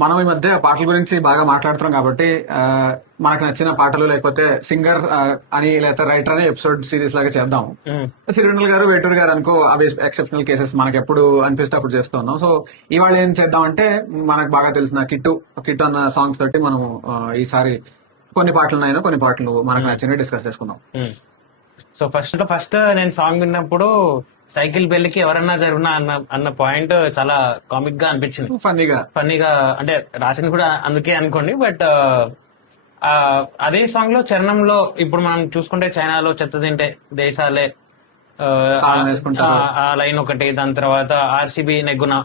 మనం ఈ మధ్య పాటల గురించి బాగా మాట్లాడుతున్నాం కాబట్టి మనకు నచ్చిన పాటలు లేకపోతే సింగర్ అని లేకపోతే రైటర్ అని ఎపిసోడ్ సిరీస్ లాగా చేద్దాం. సిరివెన్నెల గారు, వేటూరు గారు అనుకో అవి ఎక్సెప్షనల్ కేసెస్, మనకి ఎప్పుడు అనిపిస్తే అప్పుడు చేస్తున్నాం. సో ఇవాళ ఏం చేద్దాం అంటే, మనకు బాగా తెలిసిన కిట్టు కిట్టు అన్న సాంగ్స్ తోటి మనం ఈసారి కొన్ని పాటలు ఉన్నాయో కొన్ని పాటలు మనకు నచ్చినవి డిస్కస్ చేసుకుందాం. సో ఫస్ట్ నేను సాంగ్ విన్నప్పుడు సైకిల్ పెళ్లికి ఎవరన్నా జరుగునా అన్న పాయింట్ చాలా కామిక్ గా అనిపించింది. ఫన్నీగా అంటే రాసింది కూడా అందుకే అనుకోండి. బట్ అదే సాంగ్ లో చరణంలో ఇప్పుడు మనం చూసుకుంటే చైనాలో చెత్త తింటే దేశాలే ఆ లైన్ ఒకటి, దాని తర్వాత ఆర్సీబీ నెగ్గున.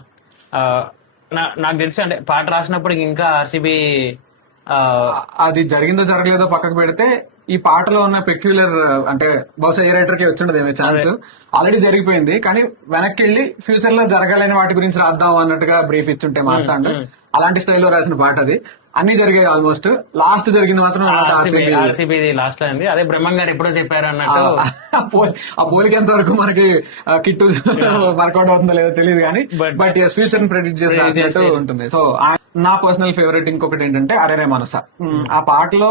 నాకు తెలిసి అంటే పాట రాసినప్పుడు ఇంకా ఆర్సీబీ అది జరిగిందో జరగలేదో పక్కకు పెడితే, ఈ పాటలో ఉన్న పెక్యులర్ అంటే బహుశా ఏ రైటర్ కి వచ్చిండదు ఏమే ఛాన్స్, ఆల్రెడీ జరిగిపోయింది. కానీ వెనక్కి వెళ్ళి ఫ్యూచర్ లో జరగాలని వాటి గురించి రాద్దాం అన్నట్టుగా బ్రీఫ్ ఇచ్చుంటే మాట్లాడు, అలాంటి స్టైల్లో రాసిన పాట అది. అన్ని జరిగాయి ఆల్మోస్ట్, లాస్ట్ జరిగింది మాత్రం ఆర్సీబీ లాస్ట్ లో అయింది. అదే బ్రహ్మం గారు ఎప్పుడో చెప్పారు అన్నట్టు. ఆ పోలిక ఎంత వరకు మనకి కిట్టు వర్కౌట్ అవుతుందో లేదో తెలియదు కానీ, బట్ ఫ్యూచర్ ని ప్రెడిక్ట్ చేసి రాసినట్టు ఉంటుంది. సో నా పర్సనల్ ఫేవరెట్ ఇంకొకటి ఏంటంటే అరేరే మనస. ఆ పాటలో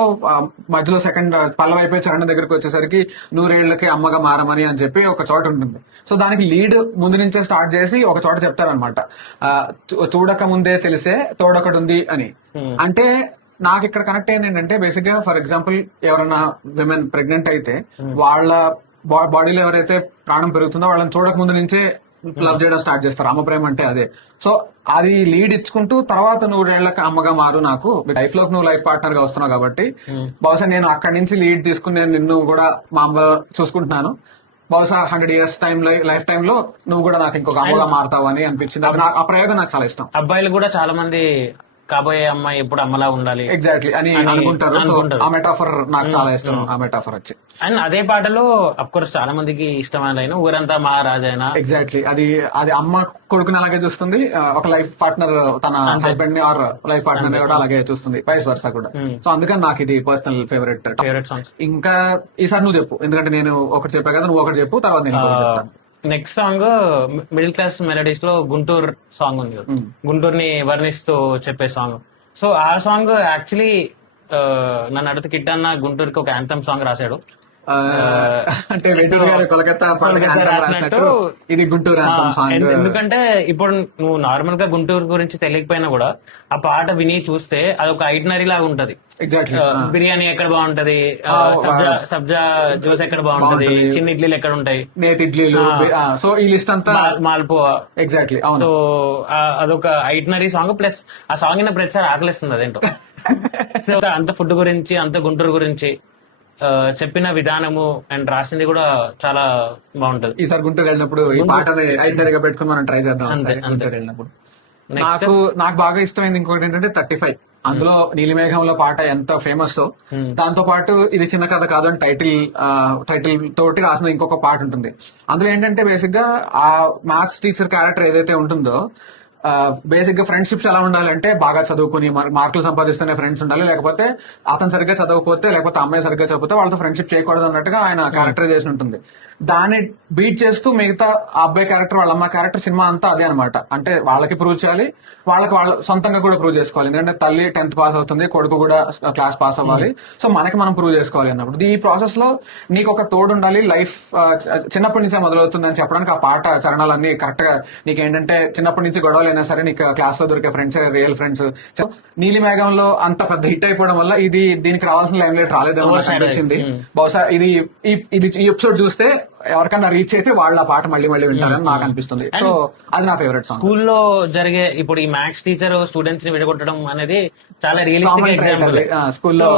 మధ్యలో సెకండ్ పల్లవి అయిపోయి చరణం దగ్గరకు వచ్చేసరికి నూరేళ్లకి అమ్మగా మారమని అని చెప్పి ఒక చోట ఉంటుంది. సో దానికి లీడ్ ముందు నుంచే స్టార్ట్ చేసి ఒక చోట చెప్తారనమాట, చూడక ముందే తెలిసే తోడొకటి ఉంది అని. అంటే నాకు ఇక్కడ కనెక్ట్ అయింది ఏంటంటే, బేసిక్ గా ఫర్ ఎగ్జాంపుల్ ఎవరైనా విమెన్ ప్రెగ్నెంట్ అయితే వాళ్ళ బాడీలో ఎవరైతే ప్రాణం పెరుగుతుందో వాళ్ళని చూడక ముందు నుంచే లవ్ చేయడం స్టార్ట్ చేస్తారు. అమ్మ ప్రేమ అంటే అదే. సో అది లీడ్ ఇచ్చుకుంటూ తర్వాత నూరేళ్లకు అమ్మగా మారు, నాకు లైఫ్ లోకి నువ్వు లైఫ్ పార్ట్నర్ గా వస్తున్నావు కాబట్టి బహుశా నేను అక్కడి నుంచి లీడ్ తీసుకుని నేను నిన్ను కూడా మా అమ్మ చూసుకుంటున్నాను, బహుశా 100 years లైఫ్ టైమ్ లో నువ్వు కూడా నాకు ఇంకొక అమ్మగా మారుతావు అని అనిపించింది. ఆ ప్రయోగం నాకు చాలా ఇష్టం. అబ్బాయిలు కూడా చాలా మంది కాబోయే అమ్మాయి ఎప్పుడు అమ్మలా ఉండాలి ఎగ్జాక్ట్లీ అని అనుకుంటారు. సో ఆ మెటాఫర్ నాకు చాలా ఇష్టం. ఆ మెటాఫర్ వచ్చి అండ్ అదే పాటలో అఫ్ కోర్స్ చాలా మందికి ఇష్టమైన ఊరంతా మహారాజైనా. ఎగ్జాక్ట్లీ అది అమ్మ కొడుకుని అలాగే చూస్తుంది, ఒక లైఫ్ పార్ట్నర్ తన హస్బెండ్ ని ఆర్ లైఫ్ పార్ట్నర్ ని కూడా అలాగే చూస్తుంది, వైస్ వర్సా కూడా. సో అందుకని నాకు ఇది పర్సనల్ ఫేవరెట్ సాంగ్. ఇంకా ఈసారి నువ్వు చెప్పు, ఎందుకంటే నేను ఒకటి చెప్పా కదా, నువ్వు ఒకటి చెప్పు, తర్వాత నేను చెప్తాను. Next song middle class melodies లో గుంటూరు సాంగ్ ఉంది, గుంటూరుని వర్ణిస్తూ చెప్పే సాంగ్. సో ఆ సాంగ్ యాక్చువల్లీ నన్ను అడిగితే కిట్ అన్న గుంటూరుకి ఒక యాంథమ్ సాంగ్ రాశాడు. అంటే ఇది గుంటూరు ఎందుకంటే ఇప్పుడు నువ్వు నార్మల్ గా గుంటూరు గురించి తెలియకపోయినా కూడా ఆ పాట విని చూస్తే అది ఒక ఐటనరీ లాగా ఉంటది. బిర్యానీ ఎక్కడ బాగుంటది, సబ్జా జ్యూస్ ఎక్కడ బాగుంటది, చిన్న ఇడ్లీలు ఎక్కడ ఉంటాయి, నేతి ఇడ్లీలు, సో ఈ లిస్ట్ అంతా మాల్పువా. ఎగ్జాక్ట్లీ. సో అదొక ఐటనరీ సాంగ్. ప్లస్ ఆ సాంగ్ అయిన ప్రతిసారి ఆకలిస్తుంది అదేంటో. సో అంత ఫుడ్ గురించి, అంత గుంటూరు గురించి చెప్పిన విధానము అండ్ రాసింది కూడా చాలా బాగుంటది. ఈసారి గుంటూరు వెళ్ళినప్పుడు ఈ పాటని ఐడెంటిగా పెట్టుకుని మనం ట్రై చేద్దాం. గుంటూరు వెళ్ళినప్పుడు నాకు బాగా ఇష్టమైంది ఇంకోటి ఏంటంటే 35. అందులో నీలిమేఘంలో పాట ఎంత ఫేమస్, దాంతో పాటు ఇది చిన్న కథ కాదు అని టైటిల్ తోటి రాసిన ఇంకొక పాట ఉంటుంది. అందులో ఏంటంటే బేసిక్ గా ఆ మ్యాథ్స్ టీచర్ క్యారెక్టర్ ఏదైతే ఉంటుందో, బేసిక్ గా ఫ్రెండ్షిప్స్ ఎలా ఉండాలంటే బాగా చదువుకుని మార్కులు సంపాదిస్తేనే ఫ్రెండ్స్ ఉండాలి, లేకపోతే అతను సరిగ్గా చదవకపోతే లేకపోతే అమ్మాయి సరిగ్గా చదివితే వాళ్ళతో ఫ్రెండ్షిప్ చేయకూడదు అన్నట్టుగా ఆయన క్యారెక్టరైజేషన్ ఉంటుంది. దాన్ని బీట్ చేస్తూ మిగతా ఆ అబ్బాయి క్యారెక్టర్, వాళ్ళ అమ్మాయి క్యారెక్టర్, సినిమా అంతా అదే అనమాట. అంటే వాళ్ళకి ప్రూవ్ చేయాలి, వాళ్ళ సొంతంగా కూడా ప్రూవ్ చేసుకోవాలి. ఎందుకంటే తల్లి 10th పాస్ అవుతుంది, కొడుకు కూడా క్లాస్ పాస్ అవ్వాలి. సో మనకి మనం ప్రూవ్ చేసుకోవాలి అన్నప్పుడు ఈ ప్రాసెస్ లో నీకు ఒక తోడు ఉండాలి. లైఫ్ చిన్నప్పటి నుంచే మొదలవుతుంది అని చెప్పడానికి ఆ పాట చరణాలన్నీ కరెక్ట్ గా, నీకు ఏంటంటే చిన్నప్పటి నుంచి గొడవలు అయినా సరే నీకు క్లాస్ లో దొరికే ఫ్రెండ్స్ రియల్ ఫ్రెండ్స్. నీలి మేఘంలో అంత పెద్ద హిట్ అయిపోవడం వల్ల దీనికి రావాల్సిన లైమ్ లైట్ రాలేదేమో నాకు అనిపించింది. బహుశా ఇది ఈ ఎపిసోడ్ చూస్తే ఎవరికైనా రీచ్ అయితే వాళ్ళ పాట మళ్ళీ వింటారని నాకు అనిపిస్తుంది. సో అది నా ఫేవరెట్ సాంగ్. స్కూల్లో జరిగే ఇప్పుడు ఈ మ్యాథ్స్ టీచర్ స్టూడెంట్స్ ని విడగొట్టడం అనేది చాలా రియలిస్టిక్ ఎగ్జాంపుల్ స్కూల్లో.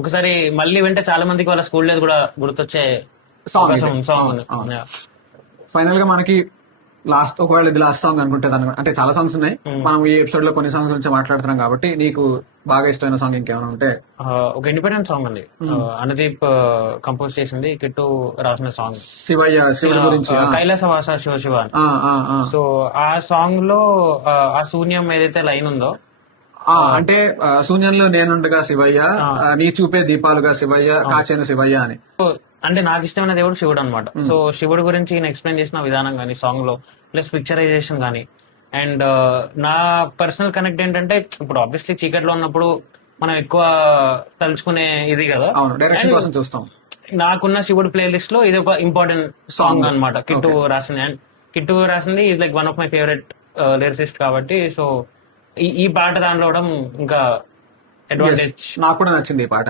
ఒకసారి మళ్ళీ వింటే చాలా మందికి వాళ్ళ స్కూల్ కూడా గుర్తొచ్చే సాంగ్. ఫైనల్ గా మనకి ఒకవేళ ఇది లాస్ట్ సాంగ్ అనుకుంటే అంటే చాలా సాంగ్స్ ఉన్నాయి, మనం ఈ ఎపిసోడ్ లో కొన్ని సాంగ్స్ గురించి మాట్లాడుతున్నాం కాబట్టి నీకు బాగా ఇష్టమైన సాంగ్ ఇంకేమైనా ఉంటే? ఒక ఇండిపెండెంట్ సాంగ్ అండి, అనుదీప్ కంపోజ్ చేసింది, కిట్టు రాసిన సాంగ్, శివుడి గురించి, కైలాసవాస శివ శివ. సో ఆ సాంగ్ లో ఆ శూన్యం ఏదైతే లైన్ ఉందో, అంటే శూన్యంలో నేనుండగా శివయ్య, నీ చూపే దీపాలుగా శివయ్య, కాచేన శివయ్య అని. అంటే నాకు ఇష్టమైన దేవుడు శివుడు అనమాట. సో శివుడు గురించి ఎక్స్ప్లెయిన్ చేసిన విధానం గానీ, సాంగ్ లో ప్లస్ పిక్చరైజేషన్ గానీ, అండ్ నా పర్సనల్ కనెక్ట్ ఏంటంటే ఇప్పుడు ఆబ్వియస్లీ చీకట్లో ఉన్నప్పుడు మనం ఎక్కువ తలుచుకునే ఇది కదా. అవును, డైరెక్షన్ కోసం చూస్తాం. నాకున్న శివుడు ప్లేలిస్ట్ లో ఇది ఒక ఇంపార్టెంట్ సాంగ్ అన్నమాట. కిట్టు రాసింది, అండ్ కిట్టు రాసింది is like one of my favourite lyricist కాబట్టి, సో ఈ పాట దాంట్లో ఇంకా అడ్వాంటేజ్. నాకు కూడా నచ్చింది ఈ పాట.